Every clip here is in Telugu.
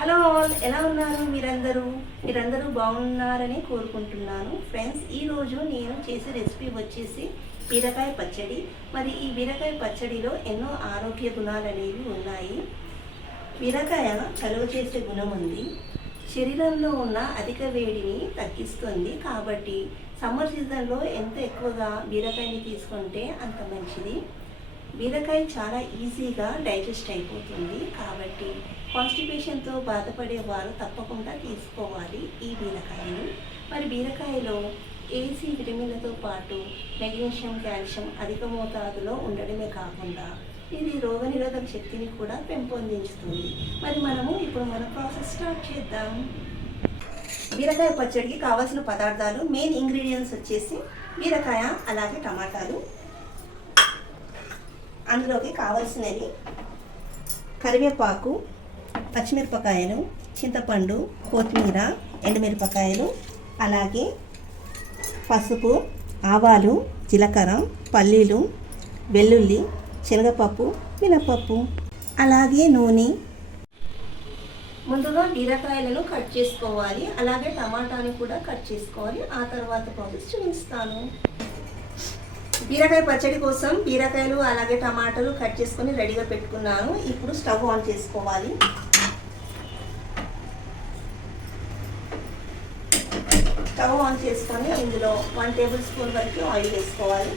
హలో ఆల్ ఎలా ఉన్నారు మీరందరూ? మీరందరూ బాగున్నారని కోరుకుంటున్నాను. ఫ్రెండ్స్ ఈరోజు నేను చేసే రెసిపీ వచ్చేసి బీరకాయ పచ్చడి. మరి ఈ బీరకాయ పచ్చడిలో ఎన్నో ఆరోగ్య గుణాలు అనేవి ఉన్నాయి. బీరకాయ చలువ చేసే గుణం ఉంది. శరీరంలో ఉన్న అధిక వేడిని తగ్గిస్తుంది కాబట్టి సమ్మర్ సీజన్లో ఎంత ఎక్కువగా బీరకాయని తీసుకుంటే అంత మంచిది. బీరకాయ చాలా ఈజీగా డైజెస్ట్ అయిపోతుంది. కాబట్టి కాన్స్టిపేషన్తో బాధపడే వారు తప్పకుండా తీసుకోవాలి ఈ బీరకాయను. మరి బీరకాయలో ఏసీ విటమిన్లతో పాటు మెగ్నీషియం కాల్షియం అధిక మోతాదులో ఉండడమే కాకుండా ఇది రోగనిరోధక శక్తిని కూడా పెంపొందించుతుంది. మరి మనము ఇప్పుడు మన ప్రాసెస్ స్టార్ట్ చేద్దాం. బీరకాయ పచ్చడికి కావాల్సిన పదార్థాలు మెయిన్ ఇంగ్రీడియంట్స్ వచ్చేసి బీరకాయ అలాగే టమాటాలు. అందులోకి కావలసినవి కరివేపాకు పచ్చిమిరపకాయలు చింతపండు కొత్తిమీర ఎండుమిరపకాయలు అలాగే పసుపు ఆవాలు జీలకర్ర పల్లీలు వెల్లుల్లి శనగపప్పు మినపప్పు అలాగే నూనె. ముందుగా బీరకాయలను కట్ చేసుకోవాలి. అలాగే టమాటాని కూడా కట్ చేసుకోవాలి. ఆ తర్వాత ప్రాసెస్ చూపిస్తాను. బీరకాయ పచ్చడి కోసం బీరకాయలు అలాగే టమాటాలు కట్ చేసుకొని రెడీగా పెట్టుకున్నాను. ఇప్పుడు స్టవ్ ఆన్ చేసుకోవాలి. స్టవ్ ఆన్ చేసుకొని ఇందులో వన్ టేబుల్ స్పూన్ వరకు ఆయిల్ వేసుకోవాలి.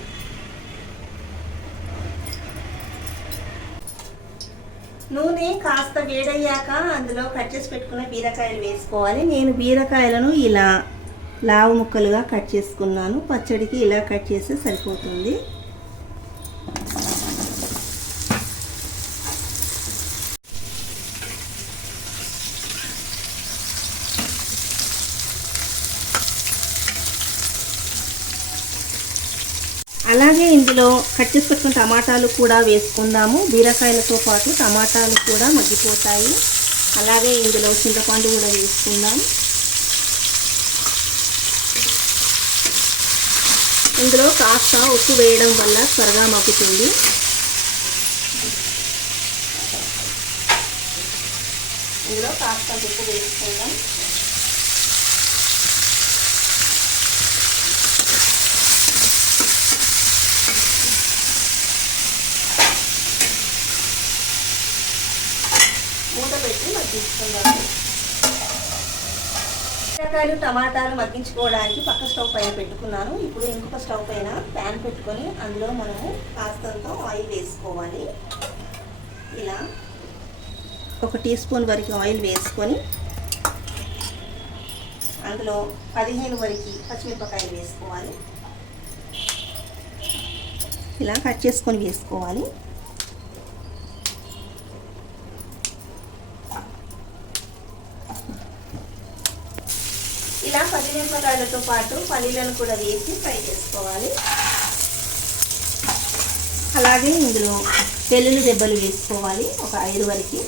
నూనె కాస్త వేడయ్యాక అందులో కట్ చేసి పెట్టుకున్న బీరకాయలు వేసుకోవాలి. నేను బీరకాయలను ఇలా లావు ముక్కలుగా కట్ చేసుకున్నాను. పచ్చడికి ఇలా కట్ చేస్తే సరిపోతుంది. అలాగే ఇందులో కట్ చేసి పెట్టుకున్న టమాటాలు కూడా వేసుకుందాము. బీరకాయలతో పాటు టమాటాలు కూడా మగ్గిపోతాయి. అలాగే ఇందులో చింతపండు కూడా వేసుకుందాం. ఇందులో కాస్త ఉప్పు వేయడం వల్ల త్వరగా మగ్గుతుంది. ఇందులో కాస్త ఉప్పు వేసుకుందాం మూత పెట్టి మగ్గించుకుందాం బీరకాయలు టమాటాలు మగ్గించుకోవడానికి పక్క స్టవ్ పైన పెట్టుకున్నాను. ఇప్పుడు ఇంకొక స్టవ్ పైన ప్యాన్ పెట్టుకొని అందులో మనము కాస్తంత ఆయిల్ వేసుకోవాలి. ఇలా ఒక టీ స్పూన్ వరకు ఆయిల్ వేసుకొని అందులో పదిహేను వరకు పచ్చిమిరపకాయలు వేసుకోవాలి. ఇలా కట్ చేసుకొని వేసుకోవాలి. ఇలా పచ్చిమిరపకాయలతో పాటు పల్లీలను కూడా వేసి ఫ్రై చేసుకోవాలి. అలాగే ఇందులో వెల్లుల్లి దెబ్బలు వేసుకోవాలి ఒక ఐదు వరకు.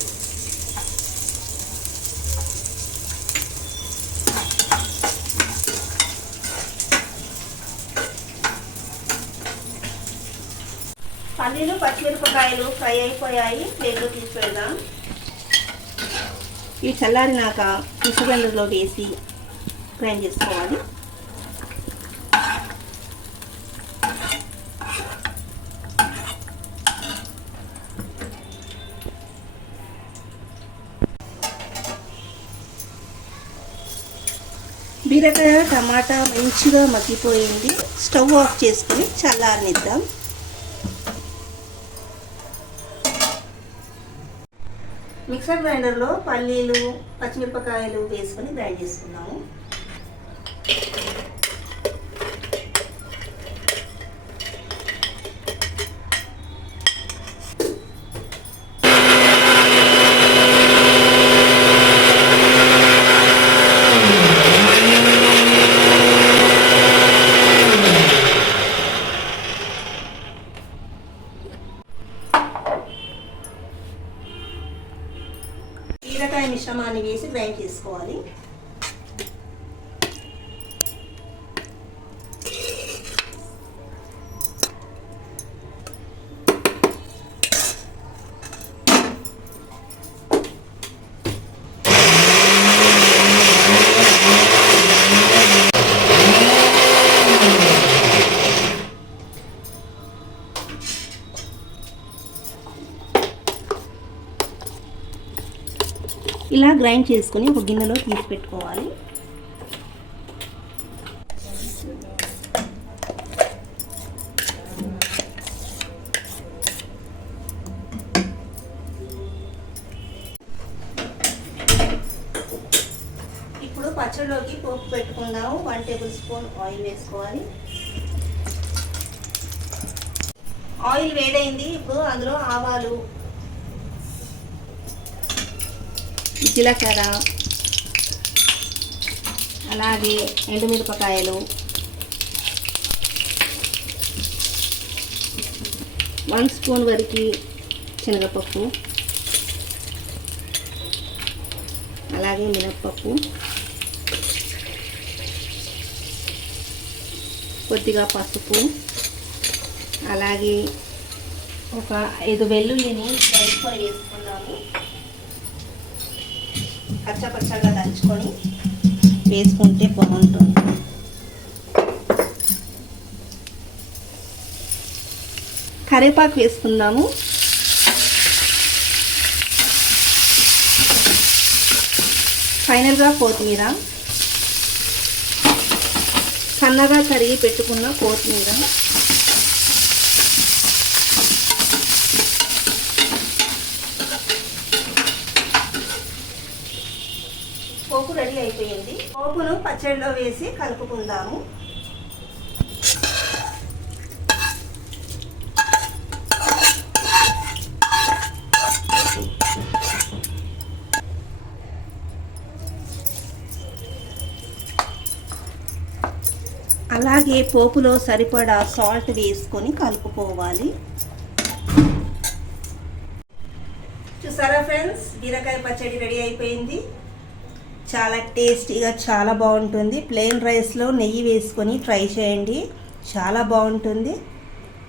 పల్లీలు పచ్చిమిరపకాయలు ఫ్రై అయిపోయాయి. ప్లేట్లో తీసుకెళ్దాం ఈ చల్లారినాక మిక్సీ వేసి గ్రైండ్ చేసుకోవాలి. బీరకాయ టమాటా మంచిగా మగ్గిపోయింది. స్టవ్ ఆఫ్ చేసుకొని చల్లారనిద్దాం. మిక్సర్ గ్రైండర్లో పల్లీలు పచ్చిమిరపకాయలు వేసుకొని గ్రైండ్ చేసుకున్నాము బీరకాయ వేసి గ్రైండ్ చేసుకోవాలి. ఇలా గ్రైండ్ చేసుకొని ఒక గిన్నెలో తీసి పెట్టుకోవాలి ఇప్పుడు పచ్చడిలోకి పోపు పెట్టుకుందాము. వన్ టేబుల్ స్పూన్ ఆయిల్ వేసుకోవాలి. ఆయిల్ వేడైంది. ఇప్పుడు అందులో ఆవాలు జీలకర్ర అలాగే ఎండుమిరపకాయలు వన్ స్పూన్ వరకు శనగపప్పు అలాగే మినప్పప్పు కొద్దిగా పసుపు అలాగే ఒక ఐదు వెల్లుల్లిని దంచుకొని వేసుకున్నాము పచ్చపచ్చగా దంచుకొని వేసుకుంటే బాగుంటుంది. కరివేపాకు వేసుకుందాము. ఫైనల్గా కొత్తిమీర. సన్నగా కరిగి పెట్టుకున్న కొత్తిమీర పోపు రెడీ అయిపోయింది. పోపును పచ్చడిలో వేసి కలుపుకుందాము. అలాగే పోపులో సరిపడా సాల్ట్ వేసుకొని కలుపుకోవాలి. చూసారా ఫ్రెండ్స్? బీరకాయ పచ్చడి రెడీ అయిపోయింది. చాలా టేస్టీగా చాలా బాగుంటుంది. ప్లెయిన్ రైస్లో నెయ్యి వేసుకొని ట్రై చేయండి. చాలా బాగుంటుంది.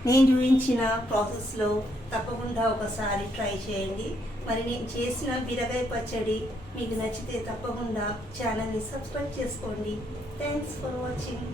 నేను చూపించిన ప్రాసెస్లో తప్పకుండా ఒకసారి ట్రై చేయండి. మరి నేను చేసిన బీరకాయ పచ్చడి మీకు నచ్చితే తప్పకుండా ఛానల్ని సబ్స్క్రైబ్ చేసుకోండి. Thanks for watching